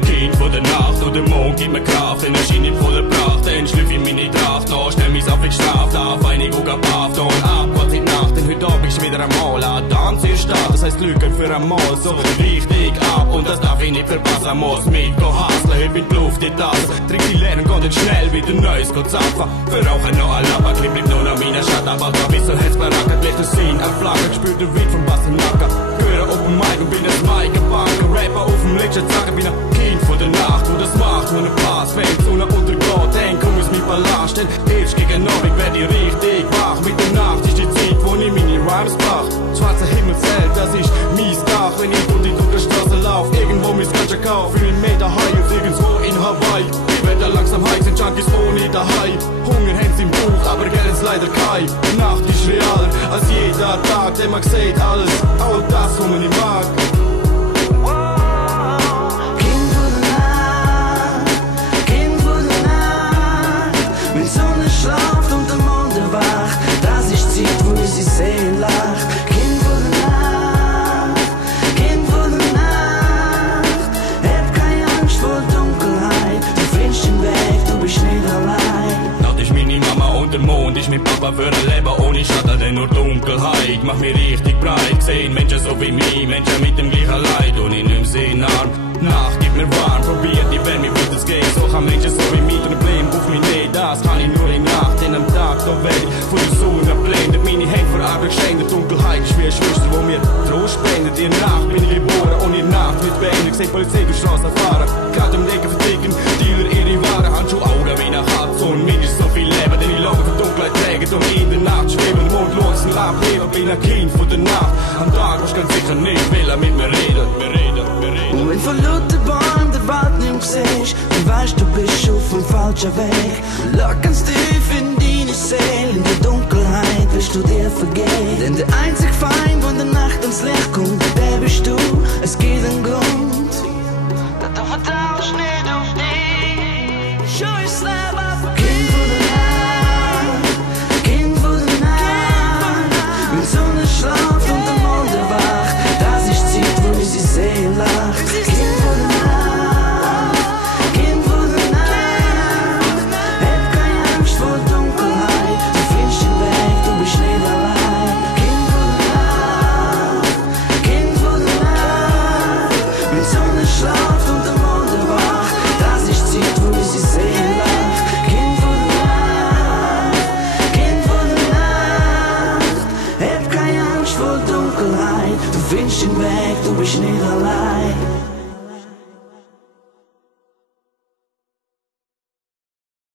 ein Kind von der Nacht und der Mond gibt mir Kraft, denn er scheint in voller Pracht. Dann schlüpf ich meine Tracht an, stell mich auf die Strafe auf, eine Gucke Paft und abgeht in die Nacht. Denn heute Abend ist wieder einmal ein Tanz in der Stadt, das heisst Lücken für einmal so richtig ab und das darf ich nicht verpassen. Muss mit go hustlen, heute in die Luft in das Tricks die lernen, geht nicht schnell wieder Neues geht zapfen. Verrauchen noch ein Lapperclip, bleibt nur noch meine Stadt, aber da bis so Hetzbaracker, gleich das Sehen am Flacker, spürt den Wind vom Bass im Nacken. Höre auf dem Mic und bin das Mic gebacken, Rapper auf dem Ledger zacken, bin ein Kind von der Nacht, wo das macht, wo ne Pass fängt, Sonne untergeht, dann komm es mit Ballast, denn erst gegen Abend werd ich richtig wach. Mit der Nacht ist die Zeit, wo ich meine Rhymes brach. Schwarzer Himmelszelt, das ist mies Dach, wenn ich durch die Straße lauf, irgendwo mis Ganja kauf, für einen Meter high und irgendwo in Hawaii. Die Wetter langsam heiß sind Junkies ohne daheim. Hunger hängt im Buch, aber Geld ist leider kein. Die Nacht ist realer als jeder Tag, denn man sieht alles, all das, wo man nicht mag. Schlaft und der Mond erwacht, das ist Zeit, wo sie Seele lacht. Kind von der Nacht, Kind von der Nacht, hab keine Angst vor Dunkelheit, du findest den Weg, du bist nicht allein. Nacht ist meine Mama und der Mond ist mein Papa für ein Leben ohne Schatten, denn nur Dunkelheit macht mich richtig breit. Sehen Menschen so wie mich, Menschen mit dem gleichen Leid und ich nehm sie in Arm. Nacht gibt mir warm, probiert die Welt, mir wird es gehen. So haben Menschen so wie mich, Problem ruf mich nicht, das kann ich nur in Nacht. In einem Tag, da werd ich von der Sonne erblendet. Meine Hände vor Arbeit geschenkt, Dunkelheit ist wie eine Schwester, wo mir Trost spendet. In Nacht bin ich geboren und in Nacht wird beendet. Seh Polizei durch Straße fahren, gerade im Decken verticken, Dealer ihre Ware, Handschuhe, Augen wie nach Hatz. Und mir ist so viel Leben, denn ich laufe von Dunkelheit trägt und in der Nacht schweben, Mond los und Ableben. Bin ein Kind von der Nacht, am Tag muss ganz sicher nicht, will er mit mir reden, Und wenn von lauter Bäumen der Wald nicht siehst, dann weißt du, bist auf dem falschen Weg. Lock ganz tief in deine Seele, in der Dunkelheit wirst du dir vergehen. Denn der einzige Feind, wenn der Nacht ins Licht kommt, der bist du, es geht einen Grund. Dass du vertraust nicht auf dich, schau ich's Leben ab. Kind von der Nacht, Kind von der Nacht, wenn die Sonne schlaft und der Mond erwacht, das ist die Zeit, wo sie Seele lacht. Kind von der Nacht, Kind von der Nacht, hab keine Angst vor Dunkelheit, du findest den Weg, du bist nicht allein. Kind von der Nacht, Kind von der Nacht, wenn die Sonne schlaft und der Mond erwacht, das ist die Zeit, wo sie Seele lacht. Kind von der Nacht, Kind von der Nacht, hab keine Angst vor Dunkelheit, du findest den Weg, du bist nicht allein.